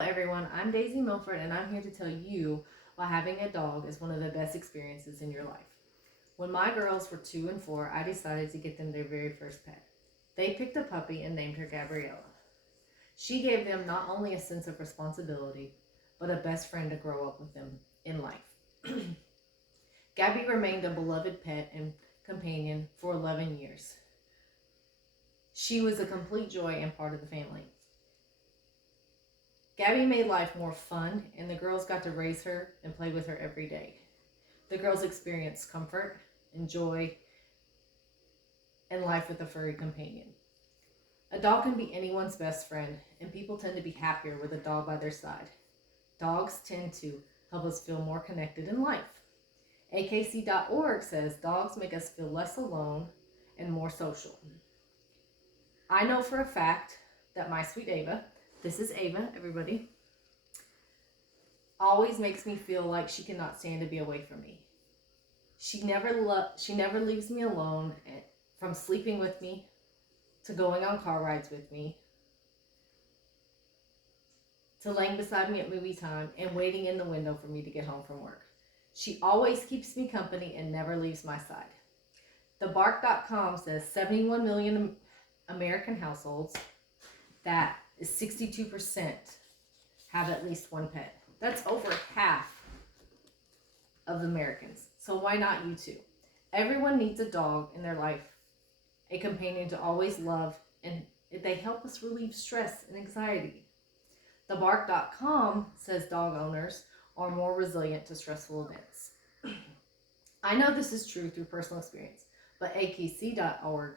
Everyone, I'm Daisy Milford, and I'm here to tell you why having a dog is one of the best experiences in your life. When my girls were 2 and 4, I decided to get them their very first pet. They picked a puppy and named her Gabriella. She gave them not only a sense of responsibility, but a best friend to grow up with them in life. Gabby remained a beloved pet and companion for 11 years. She was a complete joy and part of the family. Gabby made life more fun, and the girls got to raise her and play with her every day. The girls experienced comfort and joy and life with a furry companion. A dog can be anyone's best friend, and people tend to be happier with a dog by their side. Dogs tend to help us feel more connected in life. AKC.org says dogs make us feel less alone and more social. I know for a fact that my sweet Ava, this is Ava, everybody, always makes me feel like she cannot stand to be away from me. She never leaves me alone, from sleeping with me to going on car rides with me to laying beside me at movie time and waiting in the window for me to get home from work. She always keeps me company and never leaves my side. TheBark.com says 71 million American households, that is 62%, have at least one pet. That's over half of the Americans. So why not you too? Everyone needs a dog in their life, a companion to always love, and they help us relieve stress and anxiety. TheBark.com says dog owners are more resilient to stressful events. I know this is true through personal experience, but AKC.org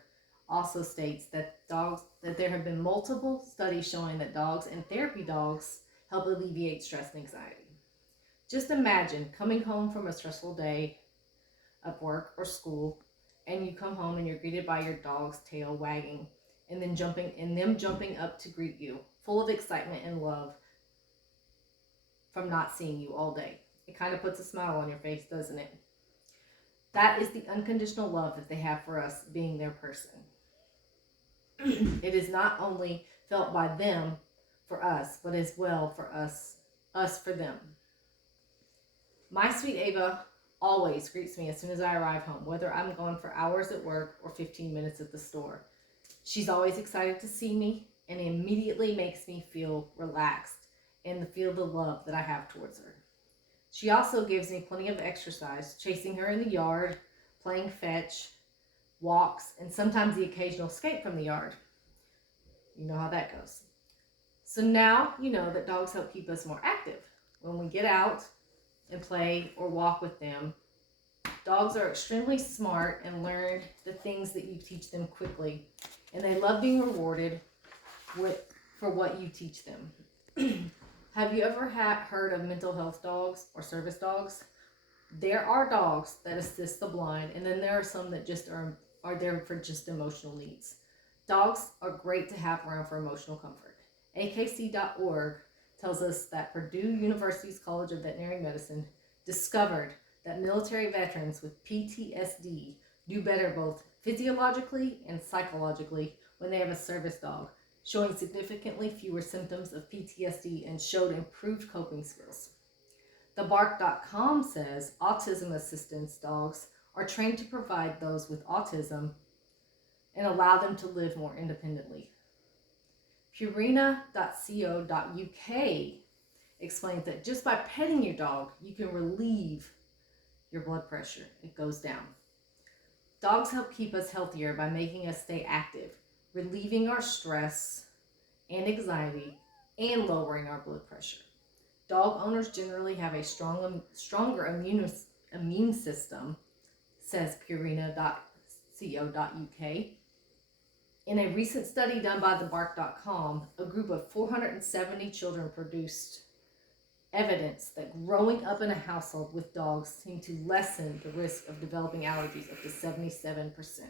also states that there have been multiple studies showing that dogs and therapy dogs help alleviate stress and anxiety. Just imagine coming home from a stressful day at work or school, and you come home and you're greeted by your dog's tail wagging and then jumping up to greet you, full of excitement and love from not seeing you all day. It kind of puts a smile on your face, doesn't it? That is the unconditional love that they have for us being their person. It is not only felt by them for us, but as well for us for them. My sweet Ava always greets me as soon as I arrive home, whether I'm gone for hours at work or 15 minutes at the store. She's always excited to see me and immediately makes me feel relaxed and feel the love that I have towards her. She also gives me plenty of exercise, chasing her in the yard, playing fetch, walks, and sometimes the occasional escape from the yard. You know how that goes. So now you know that dogs help keep us more active. When we get out and play or walk with them, dogs are extremely smart and learn the things that you teach them quickly, and they love being rewarded for what you teach them. Have you ever heard of mental health dogs or service dogs? There are dogs that assist the blind, and then there are some that just are there for just emotional needs. Dogs are great to have around for emotional comfort. AKC.org tells us that Purdue University's College of Veterinary Medicine discovered that military veterans with PTSD do better both physiologically and psychologically when they have a service dog, showing significantly fewer symptoms of PTSD and showed improved coping skills. TheBark.com says autism assistance dogs are trained to provide those with autism and allow them to live more independently. Purina.co.uk explains that just by petting your dog, you can relieve your blood pressure. It goes down. Dogs help keep us healthier by making us stay active, relieving our stress and anxiety, and lowering our blood pressure. Dog owners generally have a stronger immune system, says Purina.co.uk. In a recent study done by TheBark.com, a group of 470 children produced evidence that growing up in a household with dogs seemed to lessen the risk of developing allergies up to 77%.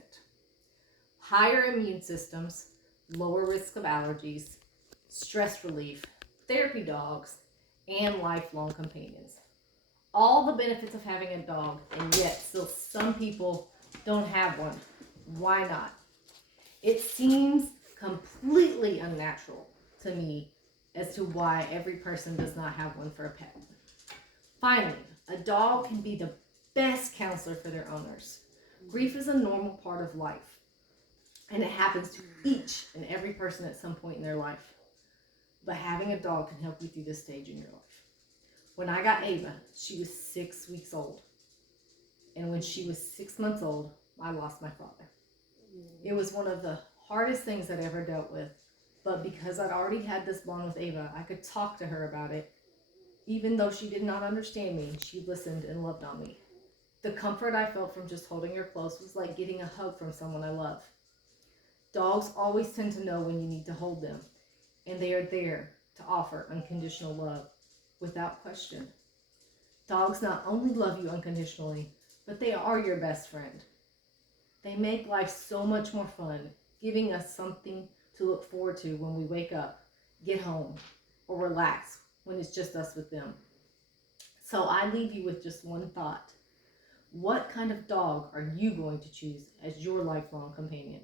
Higher immune systems, lower risk of allergies, stress relief, therapy dogs, and lifelong companions. All the benefits of having a dog, and yet still some people don't have one. Why not? It seems completely unnatural to me as to why every person does not have one for a pet. Finally, a dog can be the best counselor for their owners. Grief is a normal part of life, and it happens to each and every person at some point in their life. But having a dog can help you through this stage in your life. When I got Ava, she was 6 weeks old. And when she was 6 months old, I lost my father. It was one of the hardest things I'd ever dealt with. But because I'd already had this bond with Ava, I could talk to her about it. Even though she did not understand me, she listened and loved on me. The comfort I felt from just holding her close was like getting a hug from someone I love. Dogs always tend to know when you need to hold them, and they are there to offer unconditional love without question. Dogs not only love you unconditionally, but they are your best friend. They make life so much more fun, giving us something to look forward to when we wake up, get home, or relax when it's just us with them. So I leave you with just one thought. What kind of dog are you going to choose as your lifelong companion?